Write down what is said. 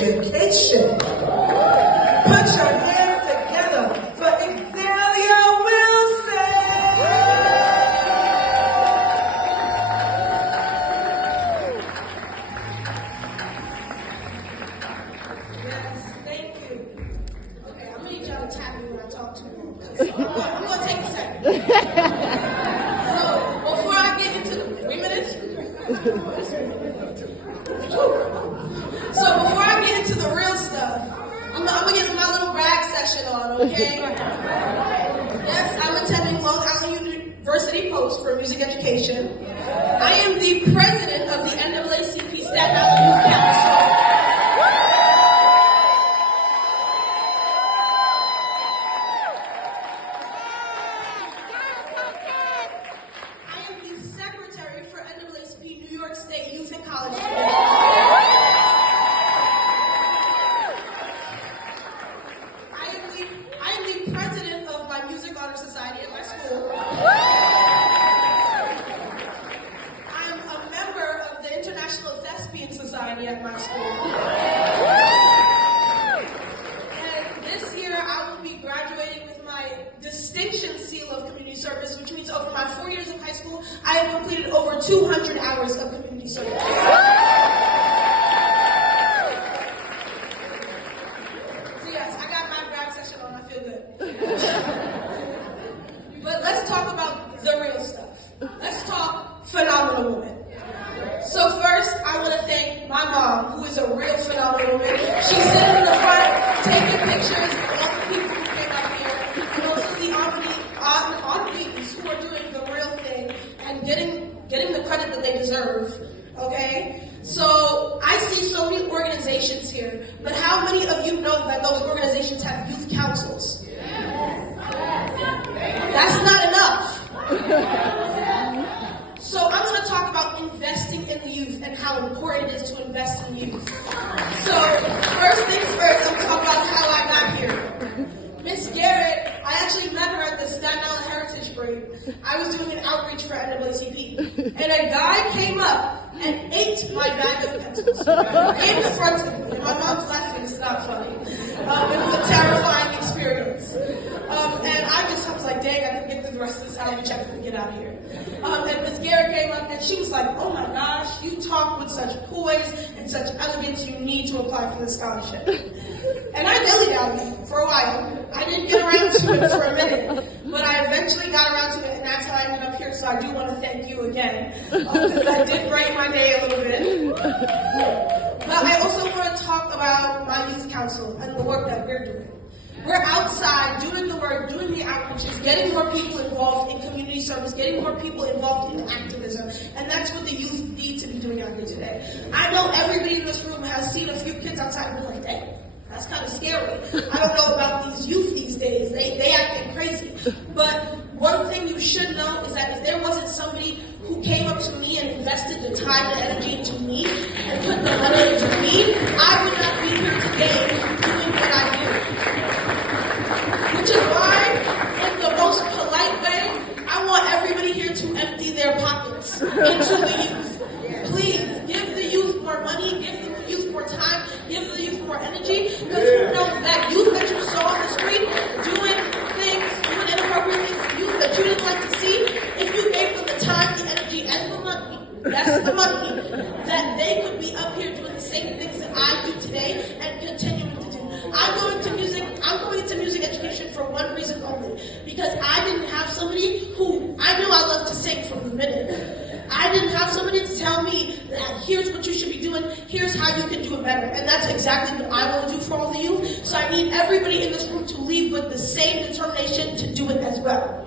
education. Put your hands together for Exalia Wilson. Yes, thank you. Okay, I'm gonna need y'all to tap me when I talk too long. I'm gonna take a second. So before I get into the 3 minutes. So before I get into the real stuff, I'm gonna get my little brag session on, okay? Yes, I'm attending Long Island University Post for music education. I am the president of the NAACP Staten Island Youth Council. I am the secretary for NAACP New York State Youth and College Committee. I am the president of my Music Honor Society at my school. I am a member of the International Thespian Society at my school. And this year I will be graduating with my Distinction Seal of Community Service, which means over my 4 years of high school, I have completed over 200 hours of community service. But let's talk about the real stuff. Let's talk phenomenal women. So first, I want to thank my mom, who is a real phenomenal woman. She's sitting in the front, taking pictures of all the people who came up here, and also the aunties who are doing the real thing and getting the credit that they deserve. Okay? So I see so many organizations here, but how many of you know that those organizations have youth councils? That's not enough. So I'm going to talk about investing in the youth and how important it is to invest in youth. So first things first, I'm going to talk about how I got here. Miss Garrett, I actually met her at the Staten Island Heritage Parade. I was doing an outreach for NAACP, and a guy came up and ate my bag of pencils in front of me. And my mom's laughing, it's not funny. It was a terrifying experience. And I was like, dang, I can get through the rest of this. I didn't check to get out of here. And Miss Garrett came up and she was like, oh my gosh, you talk with such poise and such elegance, you need to apply for this scholarship. And I dilly-dallied it for a while. I didn't get around to it for a minute, but I eventually got around to it, and that's how I ended up here. So I do want to thank you again, because that did brighten my day a little bit. But I also want to talk about my youth council and the work that we're doing. We're outside doing the work, doing the outreaches, getting more people involved in community service, getting more people involved in activism, and that's what the youth need to be doing out here today. I know everybody in this room has seen a few kids outside and been like, dang, that's kind of scary. I don't know about these youth these days. They acting crazy. But one thing you should know is that if there wasn't somebody who came up to me and invested the time and energy into me and put the money into me, I would not be here today doing what I do. Which is why, in the most polite way, I want everybody here to empty their pockets into the youth. Please, give the youth more money, give the youth more time, give the youth more energy, because who knows that youth that you saw on the street doing things, doing inappropriate things, youth that you didn't like to see, if you gave them the time, the energy, and the money, that's the money, that they could be up here doing the same things that I do today and continuing to do. I'm going into music education for one reason only, because I didn't have somebody who, I knew I loved to sing from the minute. I didn't have somebody to tell me that here's what you should be doing, here's how you can do it better. And that's exactly what I want to do for all the youth. So I need everybody in this room to leave with the same determination to do it as well.